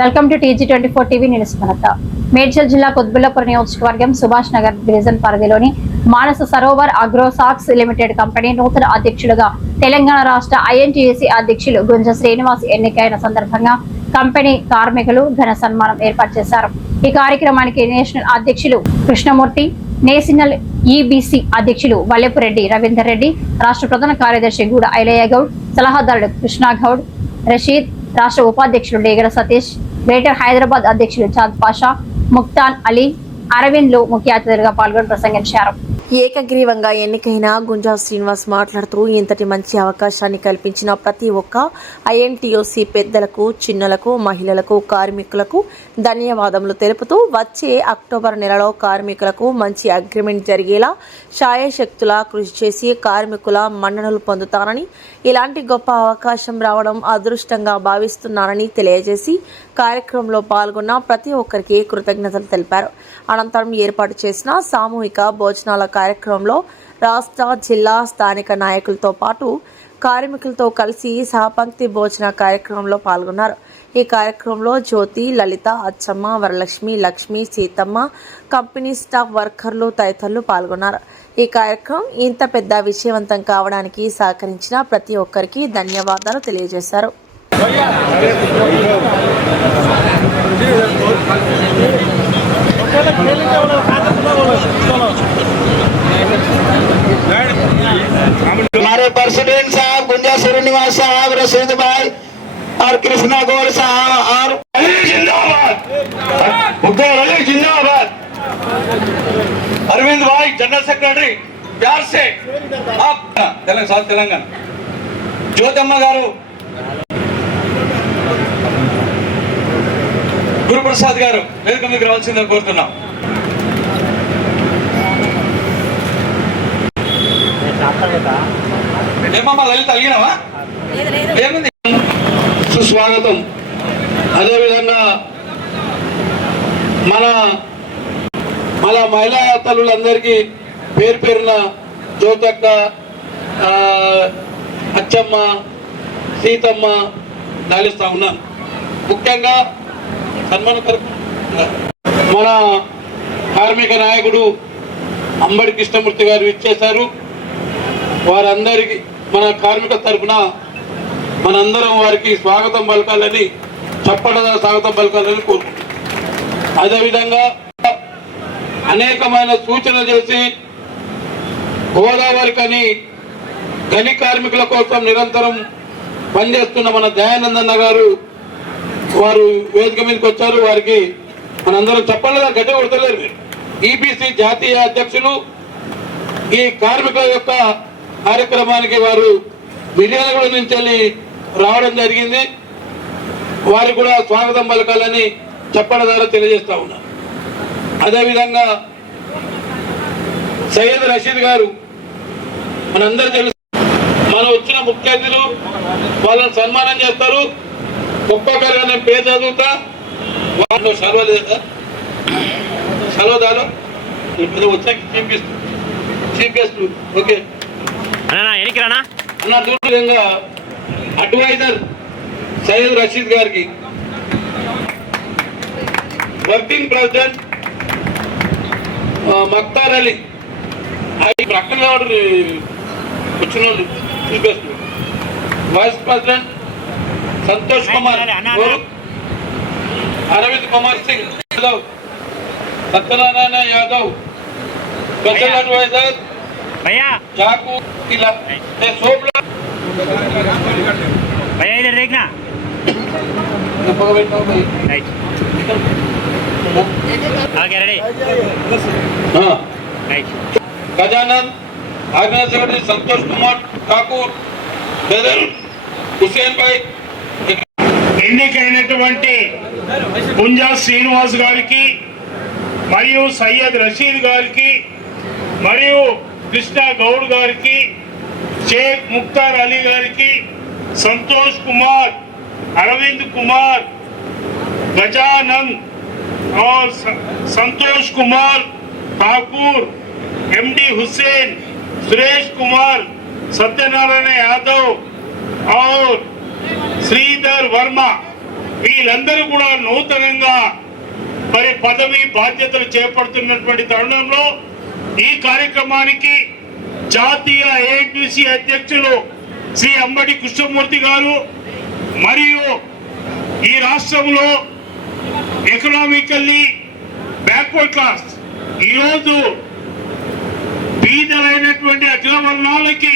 Welcome to TG24 TV news Bharat. Medchal జిల్లా కొత్బుల్లాపూర్ నియోజకవర్గం Subhash Nagar division పరిధిలోని మానస సరోవర్ అగ్రోసాక్స్ లిమిటెడ్ కంపెనీ నూతన అధ్యక్షులుగా తెలంగాణ రాష్ట్ర INTUC అధ్యక్షులు గుంజ శ్రీనివాస్ ఎన్నికైన సందర్భంగా కంపెనీ కార్మికులు ఘన సన్మానం ఏర్పాటు చేశారు. ఈ కార్యక్రమానికి నేషనల్ అధ్యక్షులు కృష్ణమూర్తి, నేషనల్ EBC అధ్యక్షులు వల్లెపురెడ్డి రవీందర్ రెడ్డి, రాష్ట్ర ప్రధాన కార్యదర్శి గూడ ఐలయ్య గౌడ్, సలహాదారుడు కృష్ణగౌడ్, రషీద్, రాష్ట్ర ఉపాధ్యక్షులు డేగల సతీష్, గ్రేటర్ హైదరాబాద్ అధ్యక్షులు చాద్ పాషా, ముక్తాన్ అలీ, అరవింద్లు ముఖ్య అతిథులుగా పాల్గొని ప్రసంగించారు. ఏకగ్రీవంగా ఎన్నికైన గుంజా శ్రీనివాస్ మాట్లాడుతూ ఇంతటి మంచి అవకాశాన్ని కల్పించిన ప్రతి ఒక్క INTUC పెద్దలకు, చిన్నలకు, మహిళలకు, కార్మికులకు ధన్యవాదములు తెలుపుతూ వచ్చే అక్టోబర్ నెలలో కార్మికులకు మంచి అగ్రిమెంట్ జరిగేలా శాయశక్తులా కృషి చేసి కార్మికుల మన్ననలు పొందుతానని, ఇలాంటి గొప్ప అవకాశం రావడం అదృష్టంగా భావిస్తున్నానని తెలియజేసి కార్యక్రమంలో పాల్గొన్న ప్రతి ఒక్కరికి కృతజ్ఞతలు తెలిపారు. అనంతరం ఏర్పాటు చేసిన సామూహిక భోజనాల కార్యక్రమంలో రాష్ట్ర, జిల్లా, స్థానిక నాయకులతో పాటు కార్మికులతో కలిసి సహపంక్తి భోజన కార్యక్రమంలో పాల్గొన్నారు. ఈ కార్యక్రమంలో జ్యోతి, లలిత, అచ్చమ్మ, వరలక్ష్మి, లక్ష్మి, సీతమ్మ, కంపెనీ స్టాఫ్, వర్కర్లు తదితరులు పాల్గొన్నారు. ఈ కార్యక్రమం ఇంత పెద్ద విజయవంతం కావడానికి సహకరించిన ప్రతి ఒక్కరికి ధన్యవాదాలు తెలియజేశారు. हमारे प्रेसिडेंट साहब गुंजा श्रीनिवास साहब, रशीद भाई और कृष्णा गौड़ साहब और जिंदाबाद, जिंदाबाद, अरविंद भाई जनरल सेक्रेटरी प्यार से आप तेलंगाना, ज्योतम्मा गारू, గురుప్రసాద్ గారు వేదిక మీదకి రావాల్సిందని కోరుతున్నాం. ఏమమ్మా లలిత అలిగినావా? ఏముంది? సుస్వాగతం. అదేవిధంగా మన మహిళా తల్లులందరికీ పేరు పేరున జ్యోతక్క, అచ్చమ్మ, సీతమ్మ దాలిస్తా ఉన్నాను. ముఖ్యంగా మన కార్మిక నాయకుడు అంబడి కృష్ణమూర్తి గారు ఇచ్చేశారు. వారందరికీ మన కార్మిక తరఫున మనందరం వారికి స్వాగతం పలకాలని, చప్పటగా స్వాగతం పలకాలని కోరుకుంటున్నాం. అదేవిధంగా అనేకమైన సూచనలు చేసి గోదావరి కని గని కార్మికుల కోసం నిరంతరం పనిచేస్తున్న మన దయానందన్న గారు వారు వేదిక మీదకి వచ్చారు. వారికి మనందరం చెప్పాలిగా గడ్డ కొడతలేరు. మీరు EBC జాతీయ అధ్యక్షులు. ఈ కార్మికుల యొక్క కార్యక్రమానికి వారు మిర్యాలగూడ నుంచి వెళ్ళి రావడం జరిగింది. వారికి కూడా స్వాగతం పలకాలని చెప్పడం ద్వారా తెలియజేస్తా ఉన్నారు. అదేవిధంగా సయ్యద్ రషీద్ గారు మనందరూ తెలుసు. మనం వచ్చిన ముఖ్య అతిథులు వాళ్ళని సన్మానం చేస్తారు. ఒక్కొక్కరుగా నేను పేరు చదువుతా. వాళ్ళు సెలవు లేదా సెలవుదాలు వచ్చాక చీఫ్ గెస్ట్ ఓకే అన్న దూరంగా అడ్వైజర్ సయ్యద్ రషీద్ గారికి, వర్కింగ్ ప్రెసిడెంట్ మక్తార్ అలీ, ప్రక్కన వచ్చిన వాళ్ళు chief guest, vice president Santosh Kumar, Arvind Kumar Singh Yadav, Satyanarayan Yadav, special adviser भैया चाकू किला सोबला भैया इधर देखना आगे रेडी हाँ गजानन, ऑर्गेनाइजर सेक्रेटरी संतोष कुमार ठाकुर, बेदर हुसैन भाई, ఎన్నికైనటువంటి గుంజా శ్రీనివాస్ గారికి మరియు సయ్యద్ రషీద్ గారికి మరియు కృష్ణ గౌడ్ గారికి, షేక్ ముక్తార్ అలీ గారికి, సంతోష్ కుమార్, అరవింద్ కుమార్, గజానంద్ और संतोष कुमार ठाकुर, MD हुसैन, सुरेश कुमार, सत्यनारायण यादव और श्रीधर वर्मा వీళ్ళందరూ కూడా నూతనంగా మరి పదవి బాధ్యతలు చేపడుతున్నటువంటి తరుణంలో ఈ కార్యక్రమానికి జాతీయ ఏఐటిసి అధ్యక్షులు శ్రీ అంబటి కృష్ణమూర్తి గారు మరియు ఈ రాష్ట్రంలో ఎకనామికల్లీ బ్యాక్వర్డ్ క్లాస్ ఈరోజు బీదలైనటువంటి అగ్రవర్ణాలకి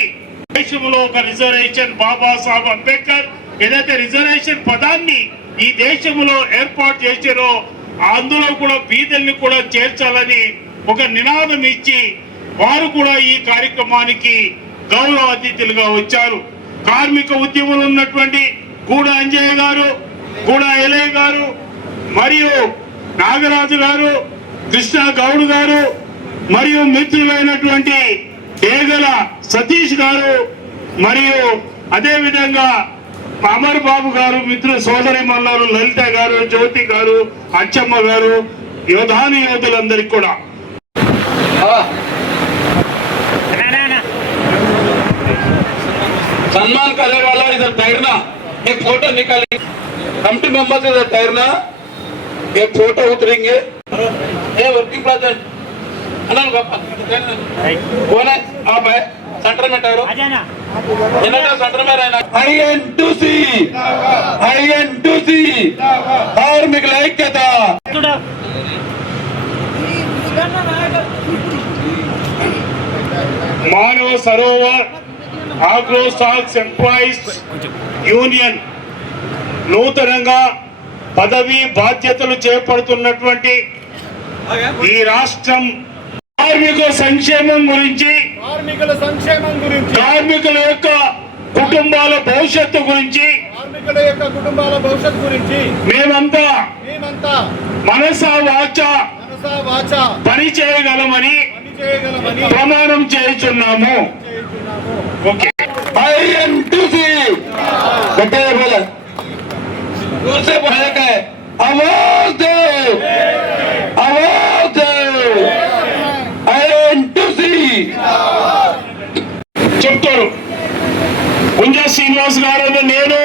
దేశంలో ఒక రిజర్వేషన్ బాబాసాహెబ్ అంబేద్కర్ ఏదైతే రిజర్వేషన్ పదాన్ని ఈ దేశంలో ఏర్పాటు చేశారో అందులో కూడా బీదల్ని కూడా చేర్చాలని ఒక నినాదం ఇచ్చి వారు కూడా ఈ కార్యక్రమానికి గౌరవ అతిథులుగా వచ్చారు. కార్మిక ఉద్యమంలో ఉన్నటువంటి గూడ అంజయ్య గారు, గూడ ఎలయ్య గారు మరియు నాగరాజు గారు, కృష్ణ గౌడ్ గారు మరియు మిత్రులైనటువంటి ఏగల సతీష్ గారు మరియు అదే విధంగా అమర్ బాబు గారు, మిత్రులు సోదరి మల్లారు లలిత గారు, జ్యోతి గారు, అచ్చమ్మ గారు, యోధాని యోధులందరికీ కూడా सम्मान करने वाला इधर ठहरना, एक फोटो निकालेंगे, कमिटी मेंबर्स इधर ठहरना, एक फोटो उतरेंगे। ये वर्किंग प्रेसिडेंट अनंत बापा कौन है? आप है सेंटर में ठहरो, सेंटर में रहना। INTUC कार्मिक ऐक्यता మానవ Sarovar agro socks employees union నూతనంగా పదవి బాధ్యతలు చేపడుతున్నటువంటి ఈ రాష్ట్రం కార్మికుల సంక్షేమం గురించి, కార్మికుల యొక్క కుటుంబాల భవిష్యత్తు గురించి మేమంతా మనసా వాచా పని చేయగలమని ప్రమాణం చేస్తున్నాము. ఓకే. INTUC बेटे बोला दूर से बोला है आवाज दो INTUC చెప్తారు. గుంజా శ్రీనివాస్ గారు నేను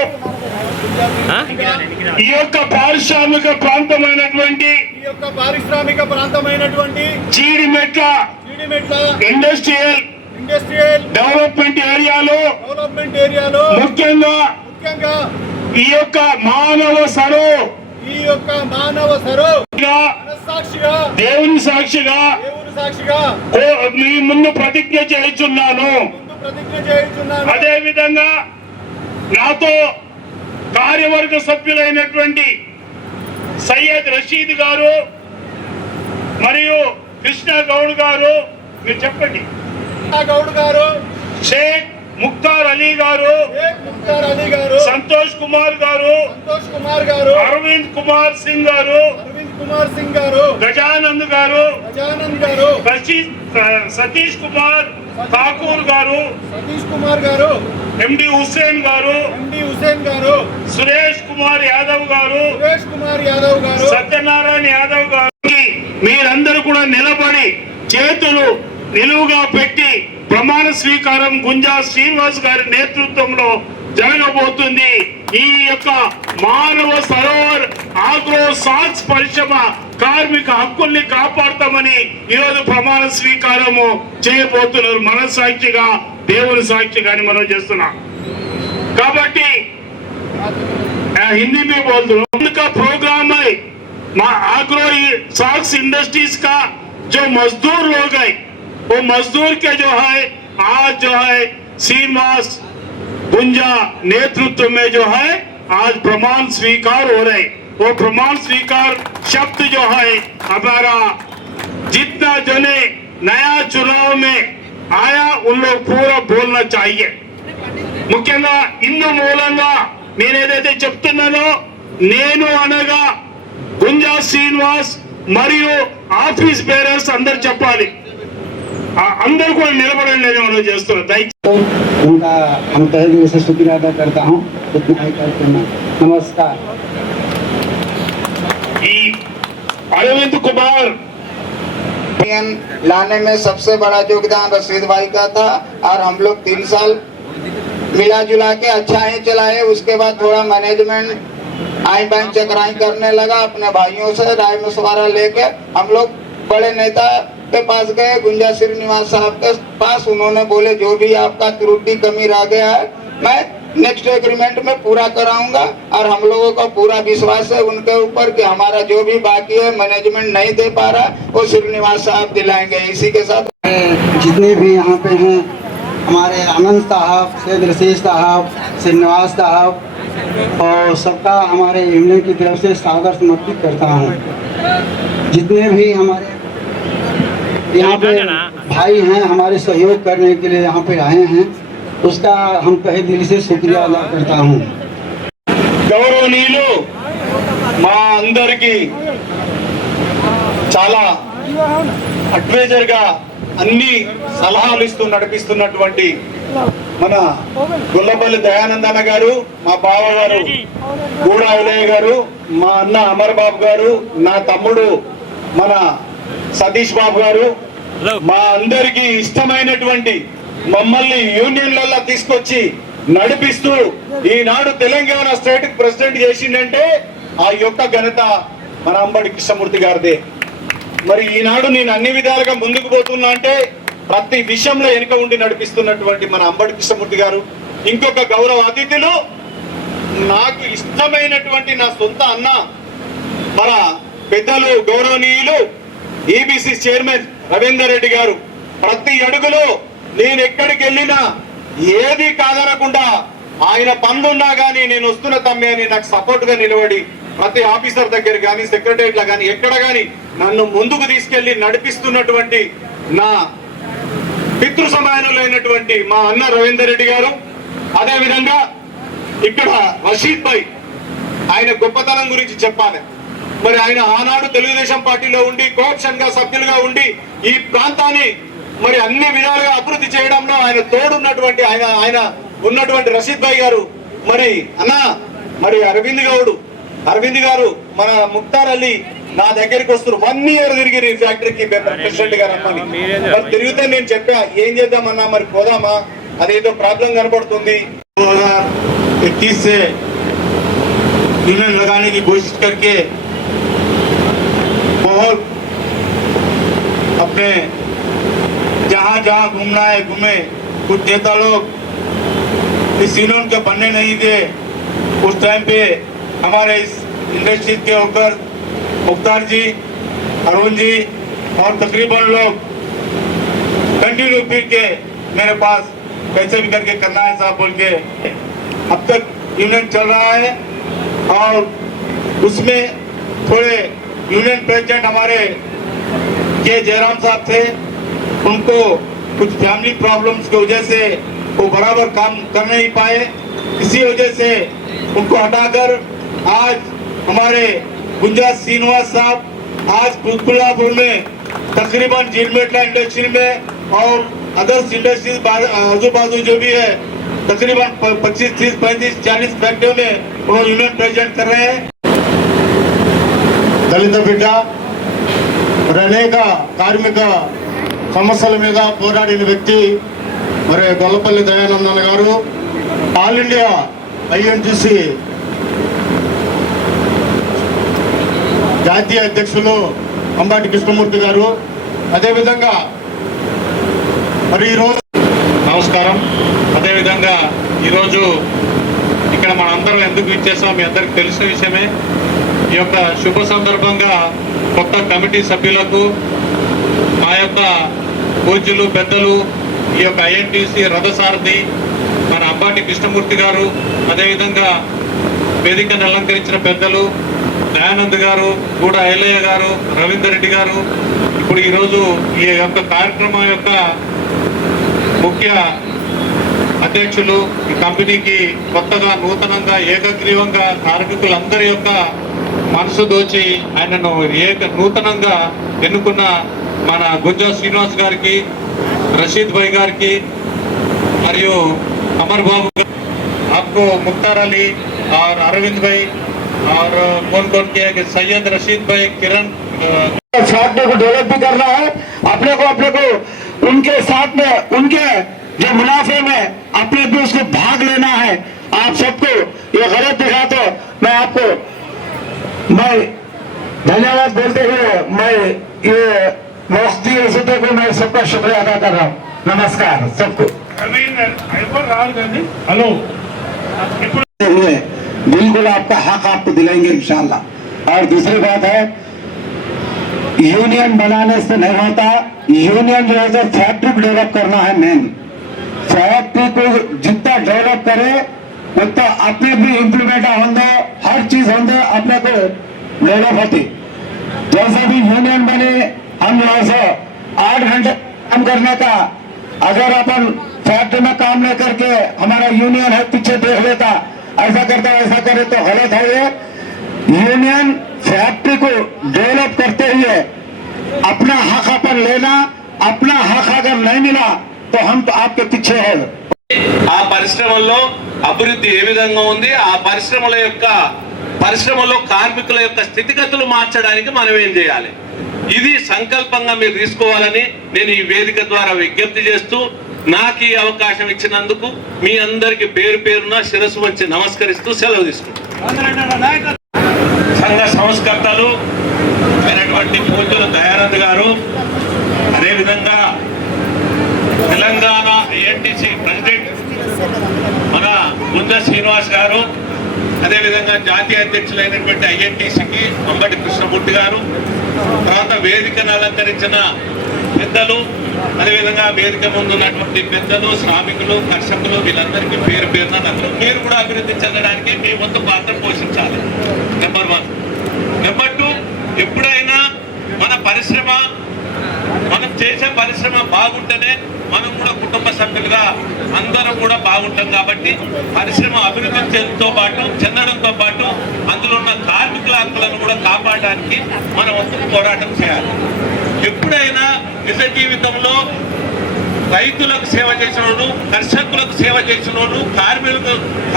ఈ యొక్క పారిశ్రామిక ప్రాంతమైనటువంటి చీడిమెట్ల ఇండస్ట్రియల్ డెవలప్మెంట్ ఏరియాలో ముఖ్యంగా ఈ యొక్క మానవ దేవుని సాక్షిగా మీ ముందు ప్రతిజ్ఞ చేస్తున్నాను. అదే విధంగా నాతో కార్యవర్గ సభ్యులైనటువంటి సయ్యద్ రషీద్ గారు మరియు కృష్ణ గౌడ్ గారు, మీరు చెప్పండి, గౌడ్ గారు, షేక్ ముక్తార్ అలీ గారు, సంతోష్ కుమార్ గారు, అరవింద్ కుమార్ సింగ్ గారు, గజానంద్ గారు, సతీష్ కుమార్ ఠాకూర్ గారు, ఎండి హుస్సేన్ గారు, సురేష్ కుమార్ యాదవ్ గారు, సత్యనారాయణ యాదవ్ గారు, మీరందరూ కూడా నిలబడి చేతులు నిలువుగా పెట్టి ప్రమాణ స్వీకారం గుంజా శ్రీనివాస్ గారి నేతృత్వంలో జరగబోతుంది. ఈ యొక్క మానవ సరోవర్ ఆగ్రో సాక్స్ పరిశ్రమ కార్మిక హక్కుల్ని కాపాడతామని ఈరోజు ప్రమాణ స్వీకారము చేయబోతున్నారు. మన సాక్షిగా దేవుని సాక్షిగాని మనం చేస్తున్నాం. కాబట్టి हिंदी में बोल दो, उनका प्रोग्राम है आग्रो साक्स इंडस्ट्रीज का जो मजदूर हो गए, वो मजदूर के जो है आज जो है श्रीनिवास गुंजा नेतृत्व में जो है आज प्रमाण स्वीकार हो रहे। वो प्रमाण स्वीकार शब्द जो है हमारा जितना जने नया चुनाव में आया उन लोग पूरा बोलना चाहिए. ముఖ్యంగా ఇందు మూలంగా నేనేదైతే చెప్తున్నానో నేను అనగా గుంజా శ్రీనివాస్ మరియు ఆఫీస్ బేరర్స్ అందరు చెప్పాలి, అందరూ కూడా నిలబడండి అని మనం చేస్తున్నాం. దయచేసి उनका हम तहे दिल से शुक्रिया अदा करता हूँ. नमस्कार. अरविंद कुमार लाने में सबसे बड़ा योगदान रशीद भाई का था और हम लोग 3 साल मिला जुला के अच्छा ही चलाए. उसके बाद थोड़ा मैनेजमेंट आई बैंक चकराई करने लगा। अपने भाइयों से राय मशवरा लेके हम लोग बड़े नेता के पास गए, गुंजा श्रीनिवास साहब के पास। उन्होंने बोले जो भी आपका त्रुटि कमी रह गया है मैं नेक्स्ट एग्रीमेंट में पूरा कराऊंगा, और हम लोगों का पूरा विश्वास है उनके ऊपर कि हमारा जो भी बाकी है मैनेजमेंट नहीं दे पा रहा वो श्रीनिवास साहब दिलाएंगे। इसी के साथ जितने भी यहाँ पे हैं, हमारे आनंद साहब, सैयद रशीद साहब, श्रीनिवास साहब और सबका हमारे यूनियन की तरफ से सादर समर्पित करता हूँ। जितने भी हमारे यहाँ पे भाई हैं हमारे सहयोग करने के लिए यहाँ पे आए हैं, उसका हम तहे दिल से शुक्रिया अदा करता हूँ। గౌరవనీయులు మా అందరికి చాలా అడ్వైజర్ గా అన్ని సలహాలు ఇస్తూ నడిపిస్తున్నటువంటి మన గుల్లపల్లి దయానందన్న గారు, మా బావ గారు గూడ ఐలయ్య గారు, మా అన్న అమర్ బాబు గారు, నా తమ్ముడు మన సతీష్ బాబు గారు, మా అందరికి ఇష్టమైనటువంటి మమ్మల్ని యూనియన్లలో తీసుకొచ్చి నడిపిస్తూ ఈనాడు తెలంగాణ స్టేట్ ప్రెసిడెంట్ చేసిందంటే ఆ యొక్క ఘనత మన అంబడి కృష్ణమూర్తి గారిదే. మరి ఈనాడు నేను అన్ని విధాలుగా ముందుకు పోతున్నా అంటే ప్రతి విషయంలో వెనుక ఉండి నడిపిస్తున్నటువంటి మన అంబడి కృష్ణమూర్తి గారు. ఇంకొక గౌరవ అతిథులు నాకు ఇష్టమైనటువంటి నా సొంత అన్న మన పెద్దలు గౌరవనీయులు ఈబీసీ చైర్మన్ రవీందర్ రెడ్డి గారు. ప్రతి అడుగులో నేను ఎక్కడికి వెళ్ళినా ఏది కాదనకుండా ఆయన పనులున్నా కానీ నేను వస్తున్న తమ్మి అని నాకు సపోర్ట్ గా నిలబడి ప్రతి ఆఫీసర్ దగ్గర కానీ సెక్రటరియట్ లా కానీ ఎక్కడ కానీ నన్ను ముందుకు తీసుకెళ్లి నడిపిస్తున్నటువంటి నా పితృ సమానులైనటువంటి మా అన్న రవీందర్ రెడ్డి గారు. అదే విధంగా ఇక్కడ రషీద్ భాయ్, ఆయన గొప్పతనం గురించి చెప్పాలి. మరి ఆయన ఆనాడు తెలుగుదేశం పార్టీలో ఉండి కోఆప్షన్ గా సభ్యులుగా ఉండి ఈ ప్రాంతాన్ని మరి అన్ని విధాలుగా అభివృద్ధి చేయడంలో ఆయన తోడున్నటువంటి ఆయన ఉన్నటువంటి రషీద్ భాయ్ గారు. మరి అన్న మరి అరవింద్ గారు మన ముక్తార్ అలీ నా దగ్గరికి వస్తారు. 1 year తిరిగి ఫ్యాక్టరీకి ప్రెసిడెంట్ గారు అమ్మని. మరి తిరిగితే నేను చెప్పా ఏం చేద్దామన్నా మరి పోదామా, అదేదో ప్రాబ్లం కనపడుతుంది. 2021 से यूनियन लगाने की कोशिश करके बहुत अपने जहाँ जहाँ घूमना है घूमे। कुछ नेता लोग इस यूनियन के बनने नहीं थे। उस टाइम पे हमारे इस इंडस्ट्री के होकर मुख्तार जी, अरुण जी और तकरीबन लोग कंटिन्यू फिर के मेरे पास कैसे भी करके करना है साहब बोल के अब तक यूनियन चल रहा है। और उसमें थोड़े यूनियन प्रेसिडेंट हमारे के जयराम साहब थे, उनको कुछ फैमिली प्रॉब्लम्स की वजह से वो बराबर काम कर नहीं पाए। इसी वजह से उनको हटाकर आज हमारे गुंजा श्रीनिवास साहब आज कुतुलापुर में तकरीबन जीरमेटला इंडस्ट्री में और अदर्स इंडस्ट्रीज आजू बाजू जो भी है तकरीबन 25, 30, 35, 40 फैक्ट्रियों में उन्होंने यूनियन प्रेसिडेंट कर रहे हैं। దళిత బిడ్డ అనేక కార్మిక సమస్యల మీద పోరాడిన వ్యక్తి మరి గొల్లపల్లి దయానందన్ గారు. ఆల్ ఇండియా ఐఎన్టీసీ జాతీయ అధ్యక్షులు అంబాటి కృష్ణమూర్తి గారు. అదేవిధంగా మరి ఈరోజు నమస్కారం. అదేవిధంగా ఈరోజు ఇక్కడ మన అందరం ఎందుకు ఇచ్చేస్తాం మీ అందరికి తెలిసిన విషయమే. ఈ యొక్క శుభ సందర్భంగా కొత్త కమిటీ సభ్యులకు మా యొక్క పూజ్యులు పెద్దలు ఈ యొక్క ఐఎన్టీసీ రథసారథి మన అంబాటి కృష్ణమూర్తి గారు, అదేవిధంగా వేదికను అలంకరించిన పెద్దలు దయానంద్ గారు, గూడ ఐలయ్య గారు, రవీందర్ రెడ్డి గారు. ఇప్పుడు ఈరోజు ఈ యొక్క కార్యక్రమం యొక్క ముఖ్య అధ్యక్షులు, ఈ కంపెనీకి కొత్తగా నూతనంగా ఏకగ్రీవంగా కార్మికులందరి యొక్క మనసు దోచి ఆయనను నూతనంగా ఎన్నుకున్న మన గుంజా శ్రీనివాస్ గారికి, రషీద్ భాయ్ గారికి మరియు అమర్ బాబు आपको मुख्तार अली और अरविंद भाई और कौन किया कि सैयद रशीद भाई, किरण फैक्ट्री को डेवलप भी करना है। अपने को उनके साथ में उनके जो मुनाफे में अपने भी उसको भाग लेना है। आप सबको ये गलत दिखा तो मैं आपको मैं धन्यवाद बोलते हुए मैं ये मौजूदी इज्जतों को मैं सबका शुक्रिया अदा कर रहा हूँ। नमस्कार सबको। हेलो हुए बिल्कुल आपका हक आपको दिलाएंगे इंशाल्लाह। और दूसरी बात है, यूनियन बनाने से नहीं होता, यूनियन जो है फैक्ट्री को डेवलप करना है। मेन फैक्ट्री को जितना डेवलप करे उतना अपने भी इम्प्लीमेंट होंगे, हर चीज होंगे अपने को डेवलप होती। जैसे भी यूनियन बने हम यहाँ से 8 घंटे काम करने का, अगर अपन फैक्ट्री में काम नहीं करके हमारा यूनियन है पीछे देख लेता, ऐसा करता ऐसा करे तो गलत है। ये यूनियन फैक्ट्री को डेवलप करते हुए अपना हक अपन लेना, अपना हक अगर नहीं मिला तो हम तो आपके पीछे है। ఆ పరిశ్రమల్లో అభివృద్ధి ఏ విధంగా ఉంది, ఆ పరిశ్రమలో కార్మికుల యొక్క స్థితిగతులు మార్చడానికి మనం ఏం చేయాలి, ఇది సంకల్పంగా మీరు తీసుకోవాలని నేను ఈ వేదిక ద్వారా విజ్ఞప్తి చేస్తూ, నాకు ఈ అవకాశం ఇచ్చినందుకు మీ అందరికి పేరు పేరున శిరస్సు వంచి నమస్కరిస్తూ సెలవు తీసుకుంటాను. సంఘ సంస్కర్తలు అయినటువంటి పూజ్యులు దయానంద్ గారు, అదేవిధంగా తెలంగాణ ఐఎన్టీసీ ప్రెసిడెంట్ మన గుంజ శ్రీనివాస్ గారు, అదేవిధంగా జాతీయ అధ్యక్షులైనటువంటి ఐఎన్టీసీకి అంబటి కృష్ణమూర్తి గారు, తర్వాత వేదికను అలంకరించిన పెద్దలు, అదేవిధంగా వేదిక ముందు ఉన్నటువంటి పెద్దలు, శ్రామికులు, కర్షకులు, వీళ్ళందరికీ పేరు పేరున మీరు కూడా అభివృద్ధి చెందడానికి మీ వంతు పాత్ర పోషించాలి. నెంబర్ 1. నెంబర్ 2, ఎప్పుడైనా మన పరిశ్రమ, మనం చేసే పరిశ్రమ బాగుంటేనే మనం కూడా కుటుంబ సభ్యులుగా అందరం కూడా బాగుంటాం. కాబట్టి పరిశ్రమ అభివృద్ధి చెందడంతో పాటు అందులో ఉన్న కార్మికుల హక్కులను కూడా కాపాడడానికి మనం వంతు పోరాటం చేయాలి. ఎప్పుడైనా నిజ జీవితంలో రైతులకు సేవ చేసిన వాళ్ళు, కర్షకులకు సేవ చేసిన వాళ్ళు,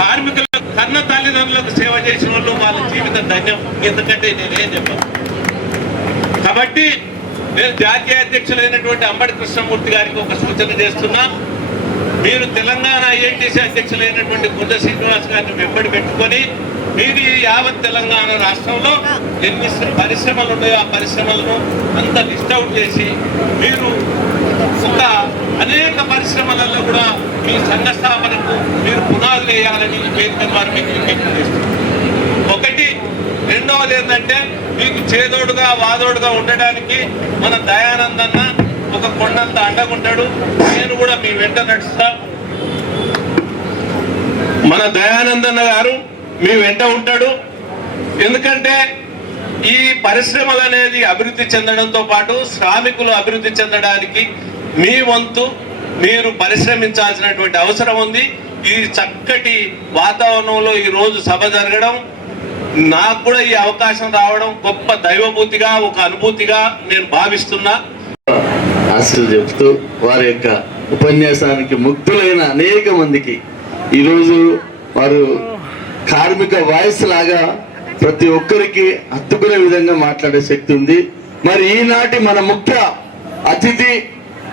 కార్మికుల కన్న తల్లిదండ్రులకు సేవ చేసిన వాళ్ళు వాళ్ళ జీవితం ధన్యం. ఎందుకంటే నేనేం చెప్పాను. కాబట్టి నేను జాతీయ అధ్యక్షులైనటువంటి అంబటి కృష్ణమూర్తి గారికి ఒక సూచన చేస్తున్నా, మీరు తెలంగాణ ఐఎన్టీసీ అధ్యక్షులైనటువంటి గుంజ శ్రీనివాస్ గారిని వెంబడి పెట్టుకొని మీరు యావత్ తెలంగాణ రాష్ట్రంలో ఎన్ని పరిశ్రమలు ఉన్నాయో ఆ పరిశ్రమలను అంతా లిస్ట్ అవుట్ చేసి మీరు ఒక అనేక పరిశ్రమలలో కూడా మీ సంఘ స్థాపనకు మీరు పునాదులు వేయాలని వేదిక ద్వారా మీకు విజ్ఞప్తి చేస్తున్నారు. ఒకటి. రెండవది ఏంటంటే, మీకు చేదోడుగా వాదోడుగా ఉండడానికి మన దయానందన్న ఒక కొండంత అండగుంటాడు. నేను కూడా మీ వెంట నడుస్తా. మన దయానందన్న గారు మీ వెంట ఉంటాడు. ఎందుకంటే ఈ పరిశ్రమలు అనేది అభివృద్ధి చెందడంతో పాటు శ్రామికులు అభివృద్ధి చెందడానికి మీ వంతు మీరు పరిశ్రమించాల్సినటువంటి అవసరం ఉంది. ఈ చక్కటి వాతావరణంలో ఈ రోజు సభ జరగడం, నాకు కూడా ఈ అవకాశం రావడం గొప్ప దైవభూతిగా, ఒక అనుభూతిగా నేను భావిస్తున్నా. ఆశలు చెప్తూ వారి యొక్క ఉపన్యాసానికి ముగ్ధులైన అనేక మందికి ఈరోజు వారు కార్మిక వాయిస్ లాగా ప్రతి ఒక్కరికి హత్తుకునే విధంగా మాట్లాడే శక్తి ఉంది. మరి ఈనాటి మన ముఖ్య అతిథి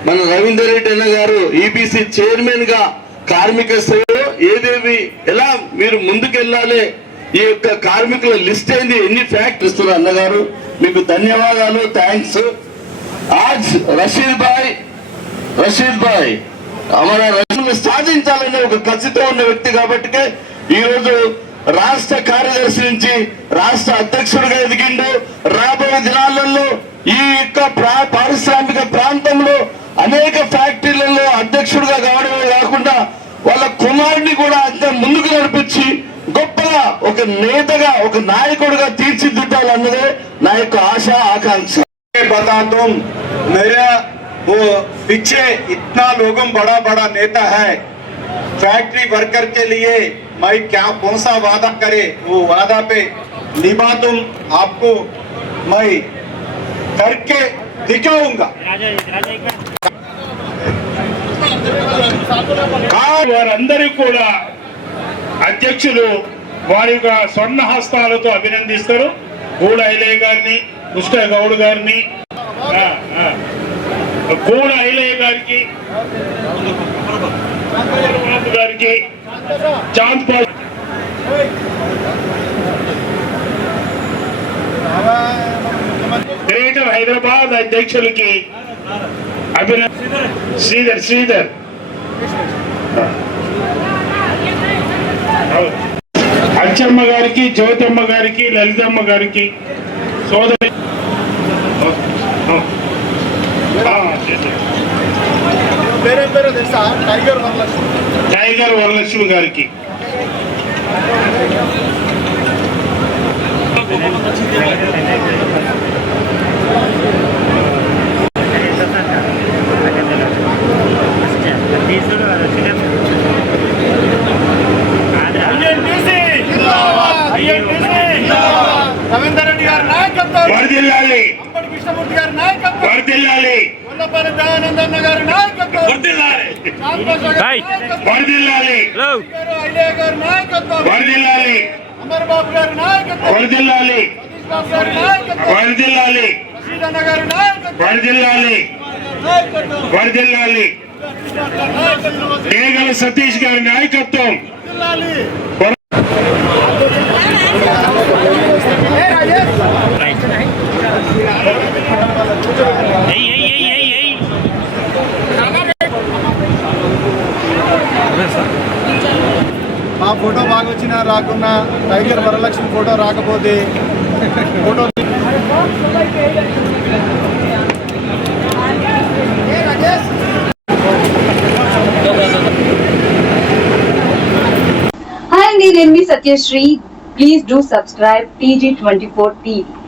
మన రవీందర్ రెడ్డి అన్న గారు ఈబీసీ చైర్మన్ గా కార్మిక సేవలో ఏదేవి ఎలా మీరు ముందుకెళ్ళాలి, ఈ యొక్క కార్మికుల లిస్ట్ ఏంది, ఎన్ని ఫ్యాక్ట్ ఇస్తున్నారు అన్నగారు, మీకు ధన్యవాదాలు, థ్యాంక్స్. आज रशीद भाई हमारा రషీద్ సాధించాలనే ఒక కసితో ఉన్న వ్యక్తి కాబట్టి ఈ రోజు రాష్ట్ర కార్యదర్శి నుంచి రాష్ట్ర అధ్యక్షుడిగా ఎదిగిండు. రాబోయే దినాలలో ఈ యొక్క పారిశ్రామిక ప్రాంతంలో అనేక ఫ్యాక్టరీలలో అధ్యక్షుడిగా కావడమే కాకుండా వాళ్ళ కుమారుడిని కూడా అంత ముందుకు నడిపించి గొప్పగా ఒక నేతగా, ఒక నాయకుడిగా తీర్చిదిద్దాలన్నదే నా యొక్క ఆశ, ఆకాంక్ష. बता तुम मेरा वो पीछे इतना लोगों बड़ा नेता है, फैक्ट्री वर्कर के लिए मैं क्या कौन सा वादा करे, वो वादा पे निभा तुम आपको मैं करके दिखाऊंगा. వారందరూ కూడా అధ్యక్షులు వారి యొక్క స్వర్ణ హస్తాలతో అభినందిస్తారు. గూడ ఐలయ్య గారిని, కృష్ణ గౌడ్ గారిని, గూడ ఐలయ్య గారికి, గారికి चांद पाल గ్రేటర్ హైదరాబాద్ అధ్యక్షులకి శ్రీధర్ అచ్చమ్మ గారికి, జ్యోతమ్మ గారికి, లలితమ్మ గారికి, సోదరి టైగర్ వరలక్ష్మి గారికి, రవీందర్ రెడ్డి గారి నాయకత్వం, వర్ధిల్లాలి అంబటి కృష్ణమూర్తి గారి నాయకత్వం, వర్ధిల్లాలి గొల్లపల్లి దయానందన్న గారి నాయకత్వం, వర్ధిల్లాలి వర్ధిల్లాలి గారి నాయకత్వం, వర్ధిల్లాలి అమర్బాబు గారి నాయకత్వం, వర్ధిల్లాలి సతీష్ బాబు గారి నాయకత్వం, వర్ధిల్లాలి రషీదన్న గారి నాయకత్వం, వర్ధిల్లాలి వర్ధిల్లాలి నేగల సతీష్ గారి నాయకత్వం, మా ఫోటో బాగా వచ్చినా రాకున్నా టైగర్ వరలక్ష్మి ఫోటో రాకపోతే ఫోటో Hi, నేను మీ Satyasri. Please do subscribe TG24 TV.